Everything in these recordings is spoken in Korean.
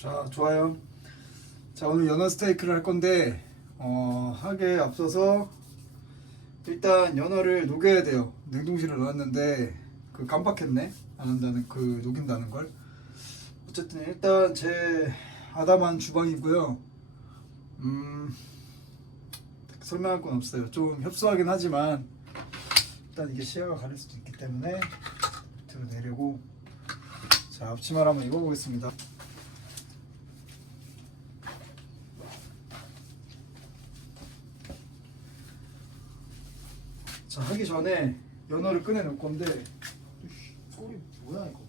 자, 좋아요. 자, 오늘 연어 스테이크를 할 건데, 어, 하기에 앞서서, 일단 연어를 녹여야 돼요. 냉동실에 넣었는데, 그 깜빡했네? 안 한다는, 그, 녹인다는 걸. 어쨌든, 일단 제 아담한 주방이고요. 음, 설명할 건 없어요. 좀 협소하긴 하지만, 일단 이게 시야가 가릴 수도 있기 때문에, 밑으로 내리고, 자, 앞치마를 한번 입어보겠습니다. 자 하기 전에 연어를 꺼내 놓을 건데 꼬리 뭐야 이거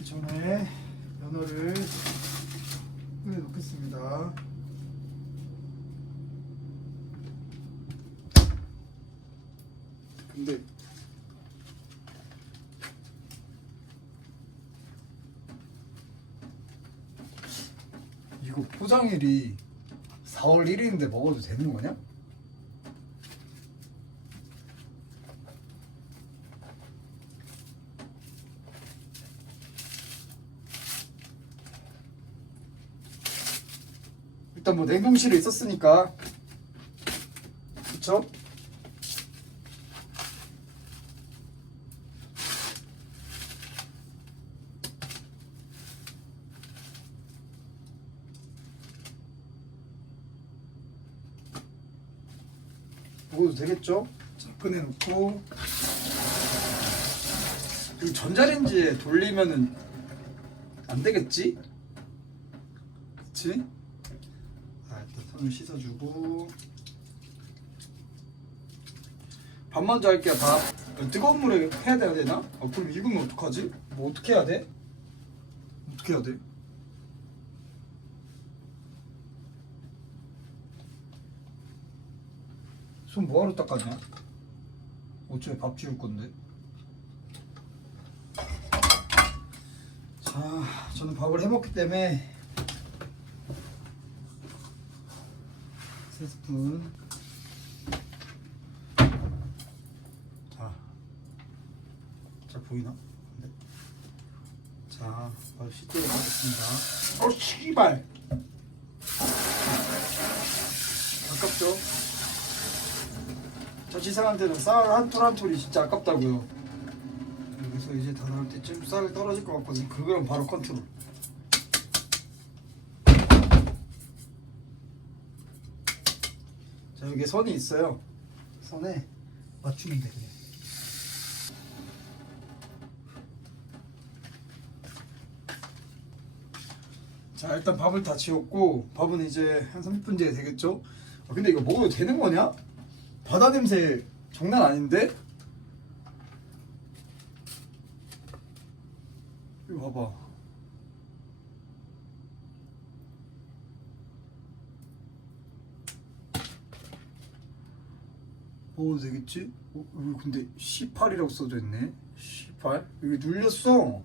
이 전에 연어를 꺼내 놓겠습니다 근데 포장일이 4월 1일인데 먹어도 되는 거냐? 일단 뭐 냉동실에 있었으니까 그쵸? 되겠죠? 자, 꺼내놓고 이 전자레인지에 돌리면은 안 되겠지? 그치? 아, 일단 손을 씻어주고 밥 먼저 할게요 밥 뜨거운 물에 해야 되나? 아, 그럼 익으면 어떡하지? 뭐 어떻게 해야 돼? 어떻게 해야 돼? 손 뭐하러 닦았냐? 어차피 밥 지울 건데. 자, 저는 밥을 해먹기 때문에 세 스푼. 자, 잘 보이나? 네. 자, 바로 시도를 하겠습니다. 어, 씨발! 아깝죠? 저 지상한테는 쌀 한톨 한 톨이 진짜 아깝다고요. 그래서 이제 다 나올 때쯤 쌀 떨어질 것 같거든. 그거는 바로 컨트롤. 자 여기 선이 있어요. 선에 맞추면 돼. 그냥. 자 일단 밥을 다 지웠고 밥은 이제 한 30분 뒤에 되겠죠? 아, 근데 이거 먹어도 되는 거냐? 바다 냄새 장난 아닌데? 이거 봐봐. 먹어도 되겠지? 어, 여기 근데 18이라고 써져 있네. 18? 여기 눌렸어.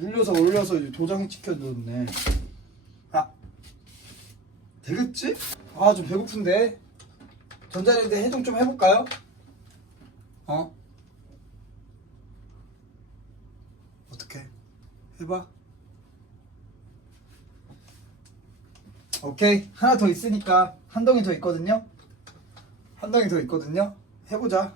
눌려서 올려서 이제 도장이 찍혀졌네. 아, 되겠지? 아, 좀 배고픈데. 전자레인지 해동 좀 해볼까요? 어? 어떻게? 해봐. 오케이 하나 더 있으니까 한 덩이 더 있거든요. 한 덩이 더 있거든요. 해보자.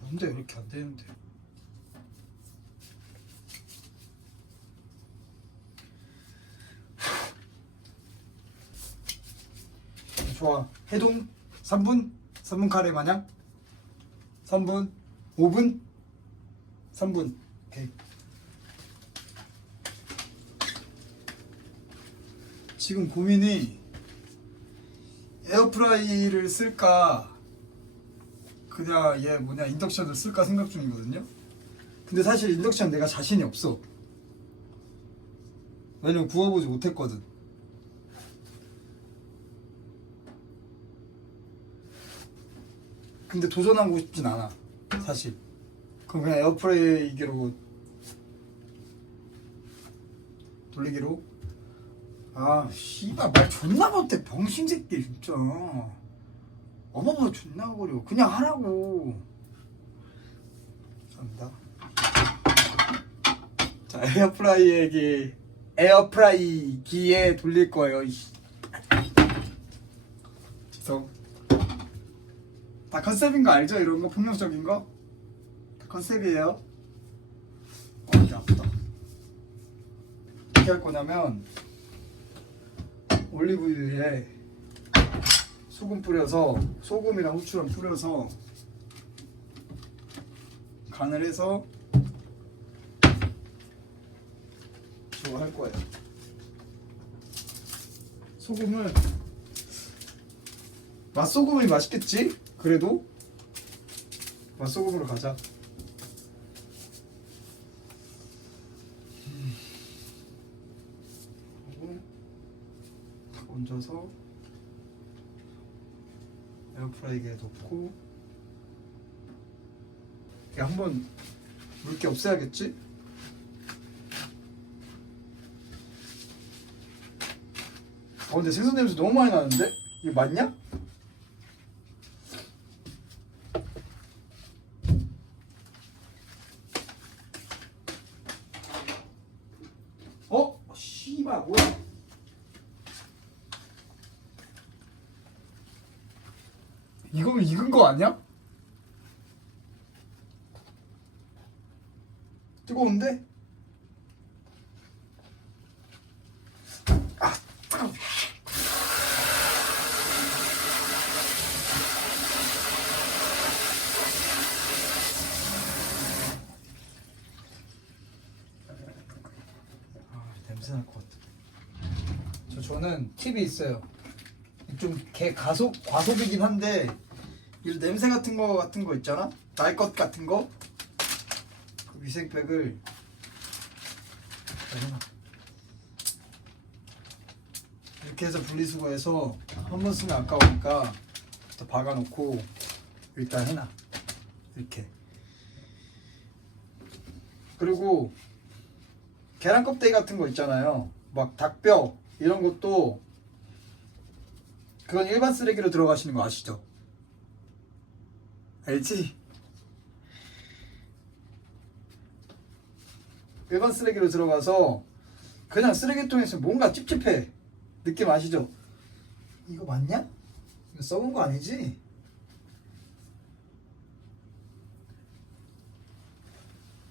뭔데 이렇게 안 되는데? 좋아. 해동 3분? 3분 카레 마냥? 3분? 5분? 3분. 오케이. 지금 고민이 에어프라이를 쓸까 그냥 얘 뭐냐 인덕션을 쓸까 생각 중이거든요. 근데 사실 인덕션 내가 자신이 없어. 왜냐면 구워보지 못했거든. 근데 도전하고 싶진 않아 사실. 그럼 그냥 에어프라이기로 돌리기로? 아 씨발 말 존나 못해. 병신 새끼 진짜. 어머머 존나 거려 그냥 하라고. 감사합니다. 자 에어프라이에게 에어프라이기에 돌릴 거예요 이씨. 다 컨셉인 거 알죠? 이런 거 폭력적인 거? 다 컨셉이에요 어 이게 아프다 어떻게 할 거냐면 올리브유에 소금 뿌려서 소금이랑 후추랑 뿌려서 간을 해서 저거 할 거예요. 소금을 맛소금이 맛있겠지? 그래도 맛소금으로 가자. 음. 하고 탁 얹어서 에어프라이기에 넣고 이게 한번 물기 없애야겠지? 어 근데 생선 냄새 너무 많이 나는데? 이게 맞냐? 어? 씨발 뭐야? 이거면 익은 거 아니야? 뜨거운데? 아, 뜨거워. 아, 냄새 날 것 같아. 저 저는 팁이 있어요. 좀 개 가속 과속이긴 한데 이 냄새 같은 거 같은 거 있잖아. 날 것 같은 거. 그 위생팩을. 이렇게 해서 분리수거해서 한 번 쓰면 아까우니까 또 박아놓고 일단 해놔. 이렇게. 그리고 계란 껍데기 같은 거 있잖아요. 막 닭뼈 이런 것도 그건 일반 쓰레기로 들어가시는 거 아시죠? 알지? 일반 쓰레기로 들어가서 그냥 쓰레기통에서 뭔가 찝찝해 느낌 아시죠? 이거 맞냐? 이거 썩은 거 아니지?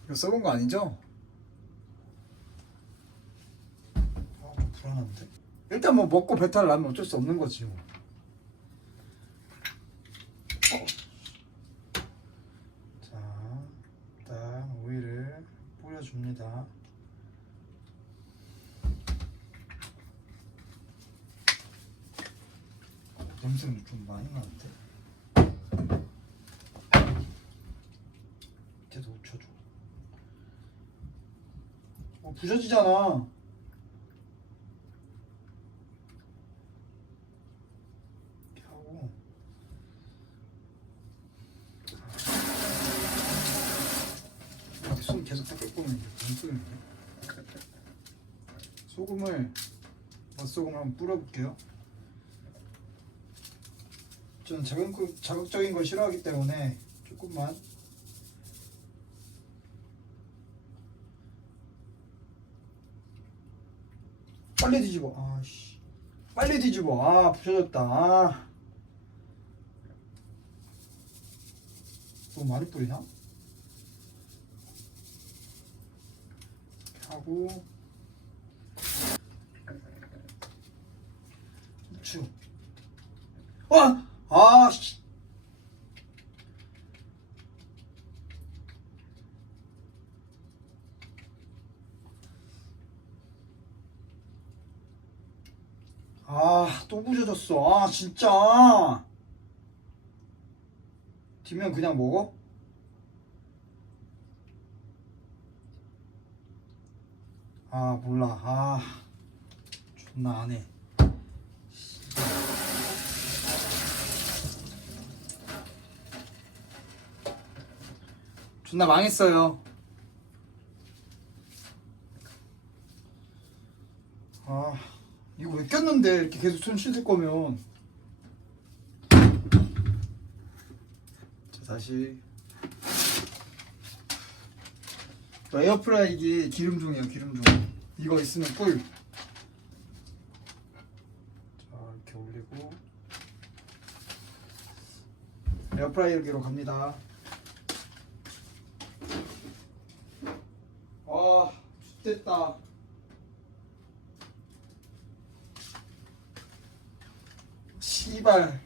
이거 썩은 거 아니죠? 아, 좀 불안한데? 일단 뭐 먹고 배탈 나면 어쩔 수 없는 거지 뭐. 어. 자, 일단 오일을 뿌려줍니다. 어, 냄새는 좀 많이 나는데? 밑에도 묻혀줘. 어, 이렇게 손 계속 닦을 소리냐? 소금을 맛소금을 한번 뿌려볼게요. 저는 자극, 자극적인 걸 싫어하기 때문에 조금만 빨리 뒤집어. 아 씨. 빨리 뒤집어. 아, 부셔졌다. 아. 너무 많이 뿌리나? 하고 후추. 와! 아, 씨. 아, 또 부셔졌어. 아, 진짜. 뒷면 그냥 먹어? 아, 몰라. 아, 존나 안 해. 존나 망했어요. 아 이거 왜 꼈는데 이렇게 계속 손 씻을 거면. 자 다시. 에어프라이기 기름종이에요 기름종. 이거 있으면 꿀. 자 이렇게 올리고. 에어프라이기로 갑니다. 아 됐다 씨발.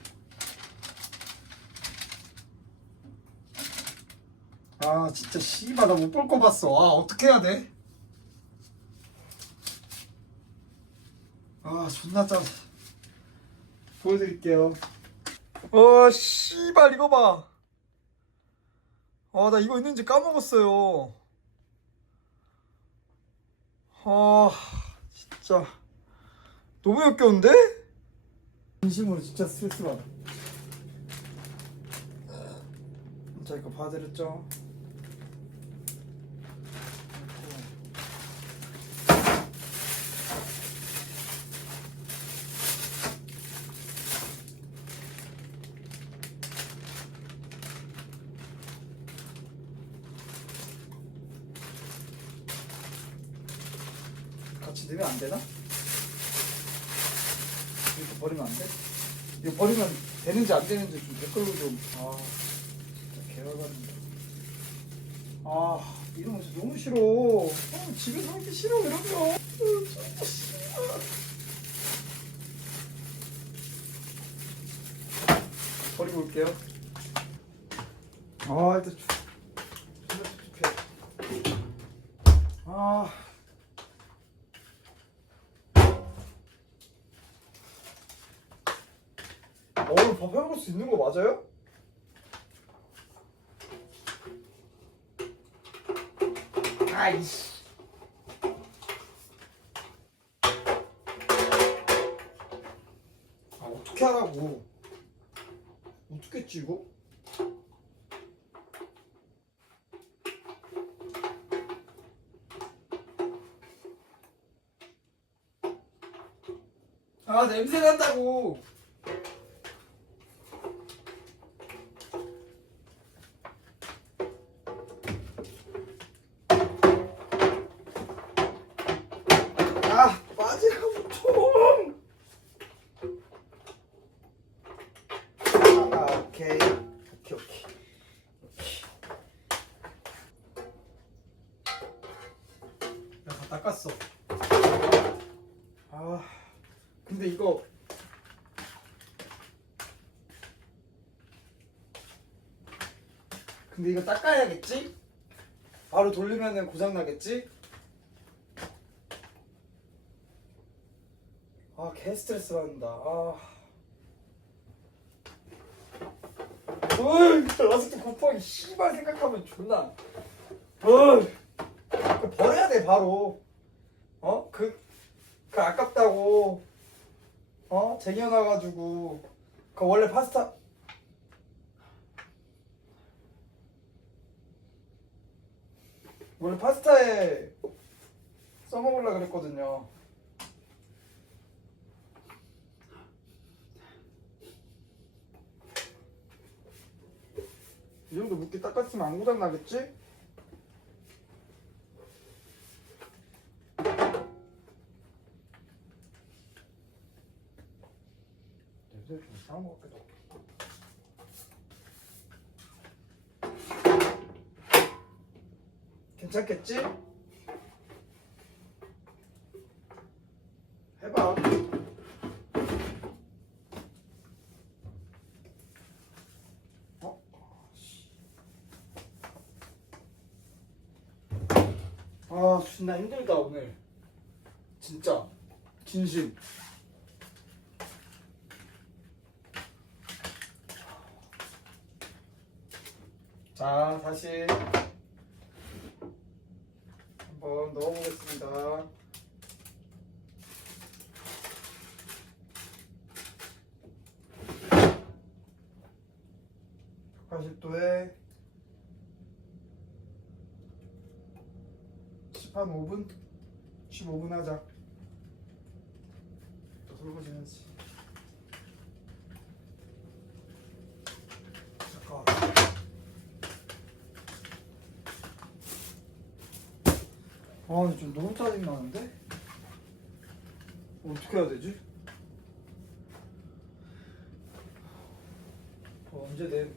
아 진짜 씨발 나 못 볼 거 봤어. 아 어떻게 해야 돼? 아 존나 짜 보여드릴게요. 어 씨발 이거 봐 아 나 이거 있는지 까먹었어요. 아 진짜. 너무 역겨운데? 진심으로 진짜 스트레스 받아 자 이거 봐드렸죠? 같이 넣으면 안 되나? 이렇게 버리면 안 돼? 이거 버리면 되는지 안 되는지 좀 댓글로 좀. 아, 진짜 개화받는다. 아, 이런 거 진짜 너무 싫어. 아, 집에서 하기 싫어, 거. 아, 진짜 싫어. 버리고 올게요. 아, 일단 주- 존나 찝찝해. 아. 오늘 밥 해먹을 수 있는 거 맞아요? 아이씨. 아 어떻게 하라고? 어떻게 찍어? 아 냄새 난다고. 근데 이거 닦아야겠지? 바로 돌리면은 고장 나겠지? 아, 개 스트레스 받는다. 아. 어이, 라스트 곱하기 씨발 생각하면 존나. 어이. 버려야 돼, 바로. 어? 그, 그 아깝다고. 어? 쟁여놔가지고. 그 원래 파스타. 원래 파스타에 써먹으려 그랬거든요. 이 정도 묻게 닦았으면 안 고장 나겠지? 냄새 좀 이상한 것 같기도 하고. 괜찮겠지? 해봐. 어? 아, 진짜 힘들다 오늘. 진짜 진심. 자, 다시 한번 넣어보겠습니다. (180도에) 10한 5분? 15분 하자 설거지해야지 잠깐 아 근데 좀 너무 짜증나는데? 어떻게 해야 되지? 어, 언제 내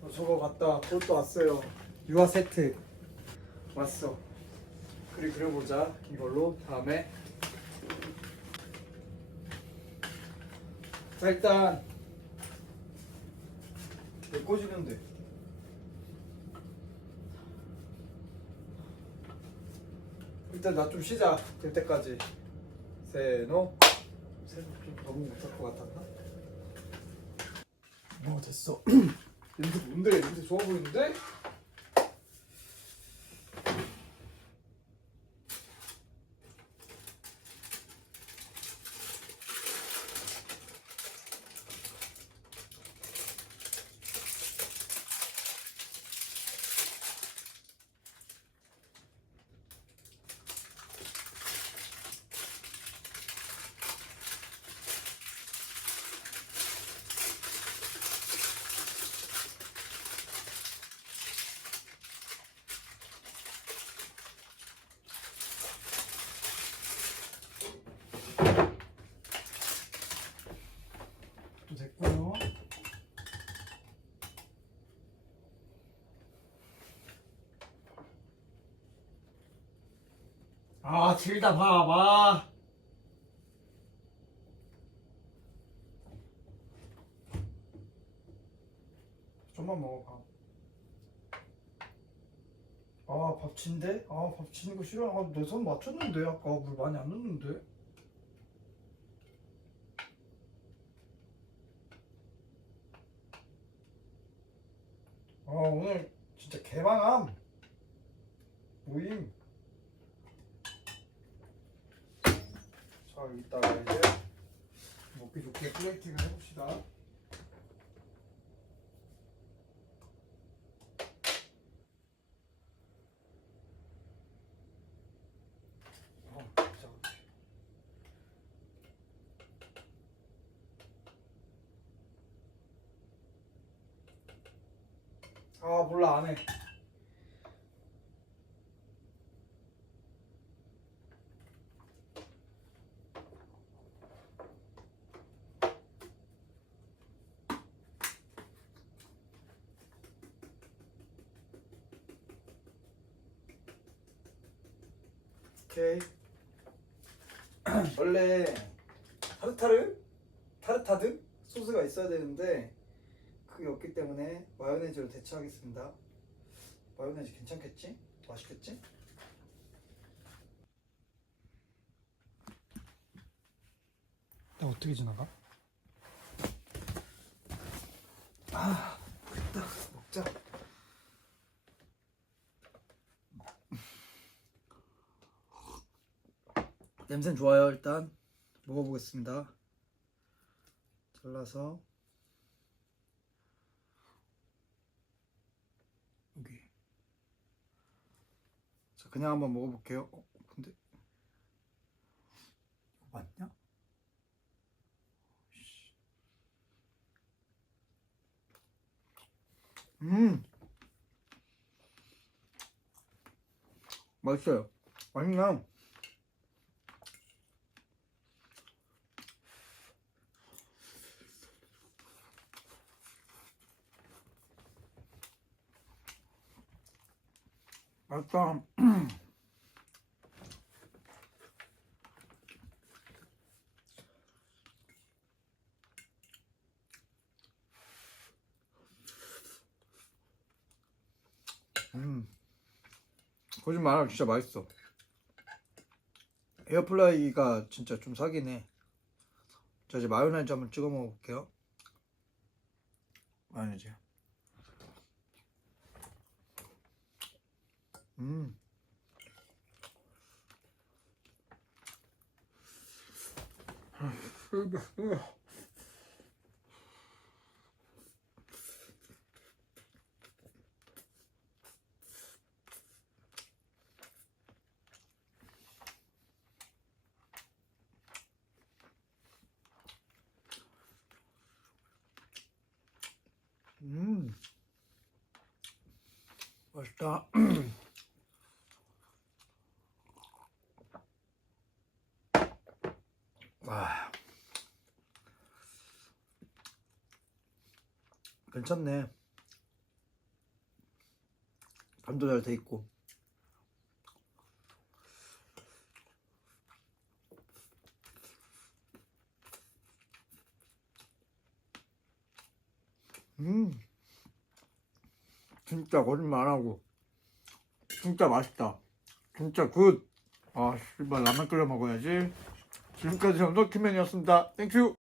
어, 저거 갔다. 그것도 왔어요. 유아 세트. 왔어. 그리 그려보자. 이걸로 다음에 자 일단. 내 꽂이는데 일단 나 좀 쉬자. 될 때까지. 세노. 세노 좀 너무 못할 것 같았나? 어 됐어. 냄새 뭔데? 냄새 좋아 보이는데? 또 됐고요. 아, 질다 봐봐. 좀만 먹어봐. 아, 밥 친데? 아, 밥 치는 거 싫어. 아, 내 손 맞췄는데? 아까 물 많이 안 넣었는데? 아 오늘 진짜 개망함 모임 자 이따가 이제 플레이팅을 해봅시다 어. 아 몰라 안 해 오케이 원래 타르타르? 타르타드? 소스가 있어야 되는데 그게 없기 때문에 마요네즈로 대체하겠습니다. 마요네즈 괜찮겠지? 맛있겠지? 나 어떻게 지나가? 아, 됐다. 먹자. 냄새는 좋아요. 일단 먹어보겠습니다. 잘라서 여기. 자, 그냥 한번 먹어볼게요. 어, 근데 맞냐? 씨. 음, 맛있어요. 맛있나? 맛 있다. 음. 거짓말 안 하고 진짜 맛있어. 에어플라이가 진짜 좀 해. 자, 이제 마요네즈 한번 찍어 먹어볼게요. 마요네즈. 음. 음 맛있다 괜찮네. 밤도 잘 돼 있고. 음. 진짜 거짓말 안 하고. 진짜 맛있다. 진짜 굿. 아, 씨발 라면 끓여 먹어야지. 지금까지 전도키맨이었습니다. 땡큐.